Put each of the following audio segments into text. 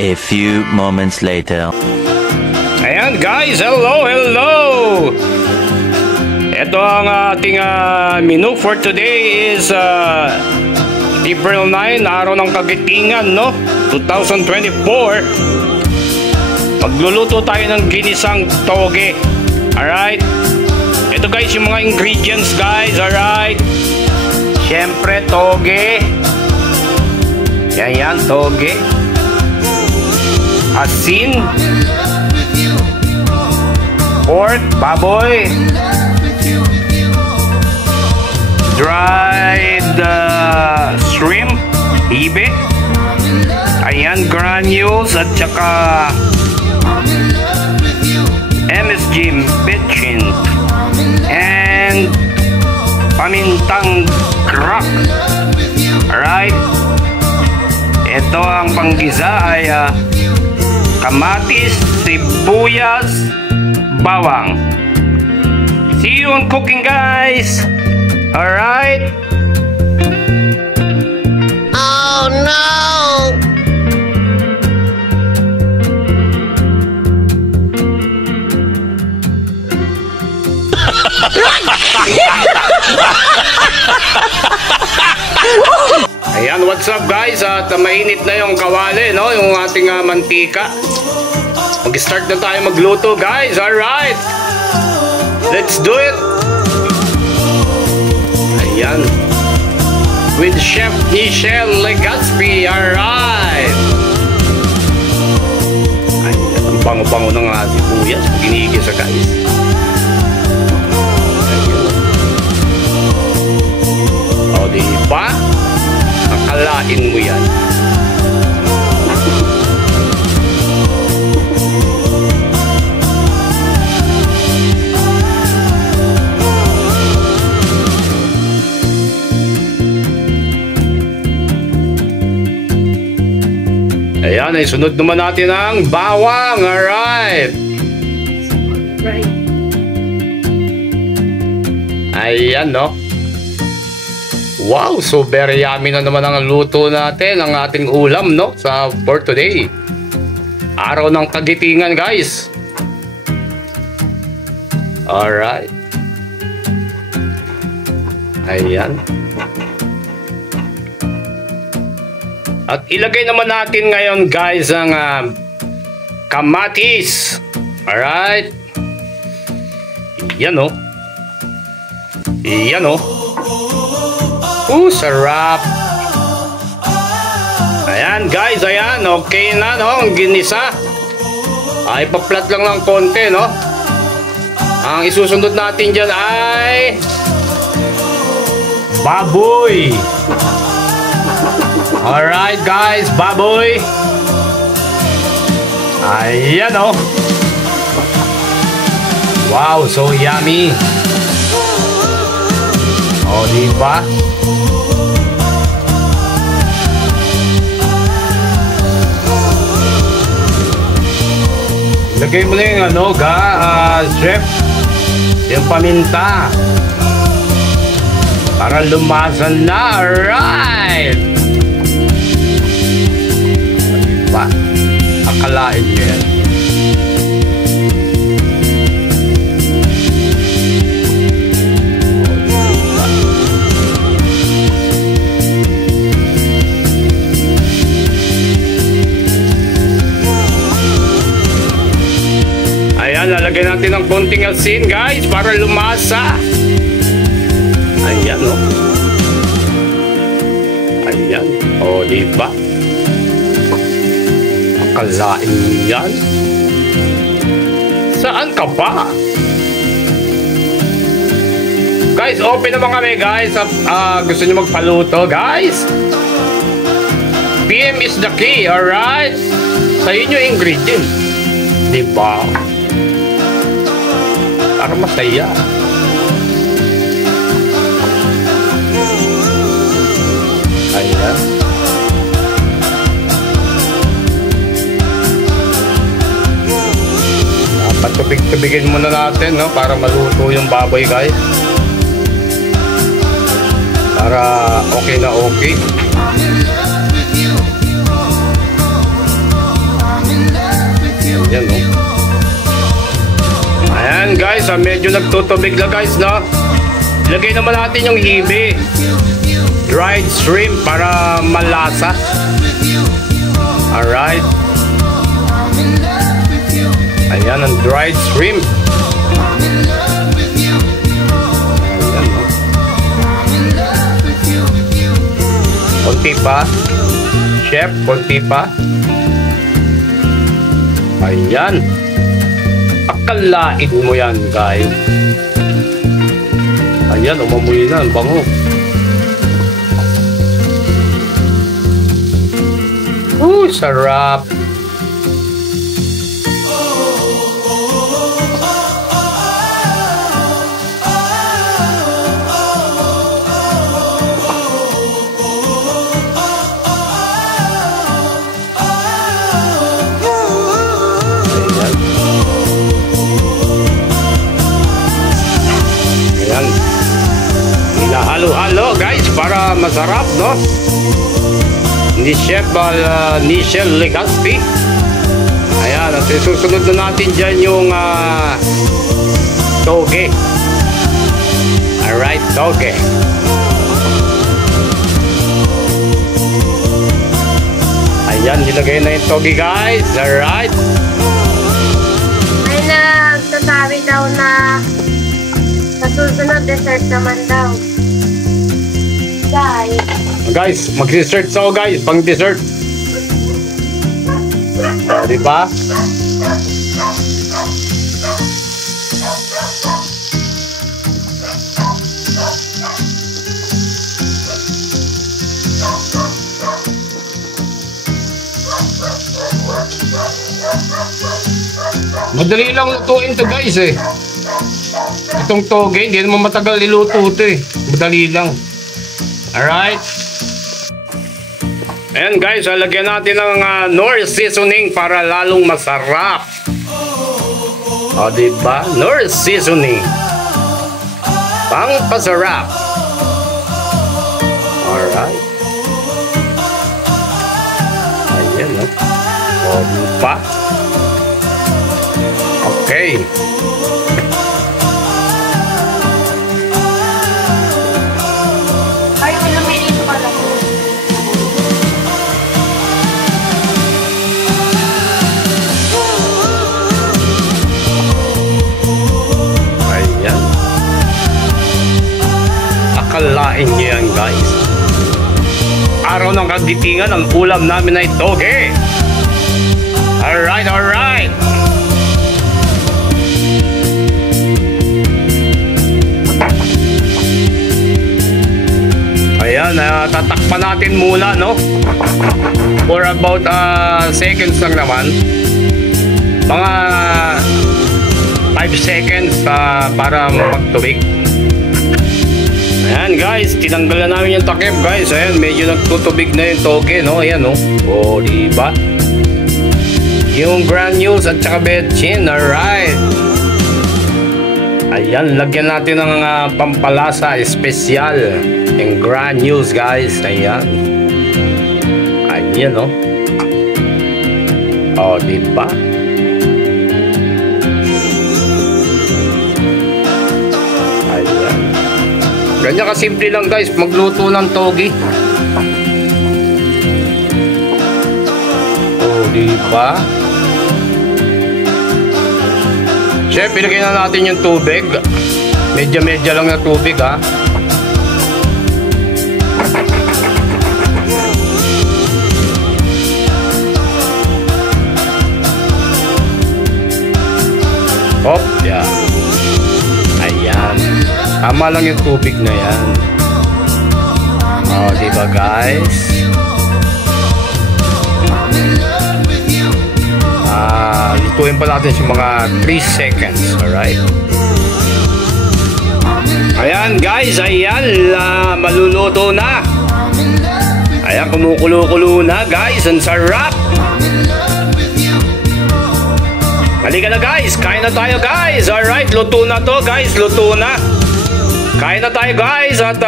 A few moments later. Ayan guys, hello, hello! Ito ang ating menu for today is April 9, araw ng Kagitingan, no? 2024. Magluluto tayo ng ginisang toge. Alright? Ito guys yung mga ingredients guys, alright? Siyempre, toge. Yan, toge. Asin, pork, baboy, dried shrimp, ibe, ayan, granules, at saka MSG bitchin, and pamintang crack. Alright, ito ang panggisa ay kamatis, sibuyas, bawang. See you on cooking guys. Alright. Oh no. Ayan, what's up guys? At mainit na yung kawali, no? Yung ating mantika. Mag-start na tayo magluto guys. Alright, let's do it. Ayan, with Chef Michelle Legaspi. Alright. Ayan, ang bango-bango ng sibuyas. Ginigisa guys. Ayan. O diba? Akalain mo yan. Ayan, ay sunod naman natin ang bawang. Alright. Ayan, no? Wow, so very yummy na naman ang luto natin, ang ating ulam, no? For today. Araw ng Kagitingan, guys. Alright. Ayan. At ilagay naman natin ngayon guys ang kamatis. Alright. Yan o. Yan o. Sarap. Ayan guys, ayan. Okay na, no? Ang ginisa. Ay, pa-flat lang ng konti, no? Ang isusunod natin dyan ay baboy. Alright guys, baboy. Ayan o. Wow, so yummy. O, diba? Lagay mo na yung chef, yung paminta para lumasan na. Alright. Diba? Akalain nyo yan. Ayan, lalagyan natin ng konting asin guys para lumasa. Ayan o. Ayan. O, diba? Akalain yan. Saan ka ba? Guys, open naman kami guys. Gusto nyo magpaluto guys? PM is the key, alright? Sa inyo ingredients. Diba? Para masaya. Ayan. Patubig-tubigin muna natin, no? Para maluto yung baboy guys. Para okay na okay. guys, medyo nagtutubig na guys, no? Lagay naman natin yung hibe. Dried shrimp para malasa. Alright. Ayan ang dried shrimp. Ayan, no? Konti pa. Chef, konti pa. Ayan. Akalain mo yan, guys. Ayan, umamoy na. Ang bango. Sarap. Halo-halo guys para masarap, no? Ni Chef Nichelle Legaspi. Ayan, at susunod na natin dyan yung toge. Alright, toge. Ayan, nilagay na yung toge guys. Alright. May nagsasabi daw na sa susunod dessert naman daw. Guys, mag-dessert so guys, pang dessert. Diba? Madali lang lutuin to guys eh. Itong toge, hindi naman matagal iluto ito eh. Madali lang. Alright. Ayan guys, lagyan natin ng Knorr seasoning para lalong masarap. O diba? Knorr seasoning. Pang pasarap. Alright. Ayan o. O diba? Okay. Akalain nyo yan guys. Araw ng kagditingan, ang ulam namin ay toge. Alright, alright. Ayan, tatakpan natin muna, no? For about seconds lang naman. Mga 5 seconds para magtubig. Ayan guys, tinanggal na namin yung takip guys. Ayan, medyo nagtutubig na yung toge, no? Ayan, no? O, diba? Yung granules at saka betchin, alright. Ayan, lagyan natin ng pampalasa, espesyal. Yung granules guys, ayan. Ayan, no? O, diba? Ganyan kasimple lang guys, magluto ng toge. Oh, diba? Chef, ilagay na natin yung tubig. Medya-medya lang na tubig, ha. Hop, yeah. Ayan. Tama lang yung tubig na yan. O, diba guys? Lutuin pa natin yung mga 3 seconds. Alright? Ayan guys, ayan. Maluluto na. Ayan, kumukulo-kulo na guys. Ang sarap. Halika na guys, kain na tayo guys. Alright, luto na to guys, luto na. Kain na tayo guys at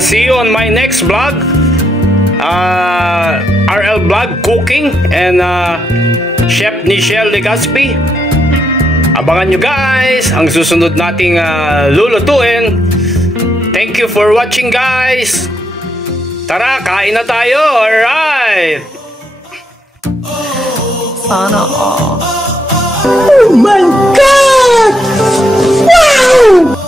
see you on my next vlog. RL Vlog Cooking and Chef Nichelle Legaspi. Abangan nyo guys ang susunod nating lulutuin. Thank you for watching guys. Tara, kain na tayo. Alright. Sana all. Oh my God! Wow!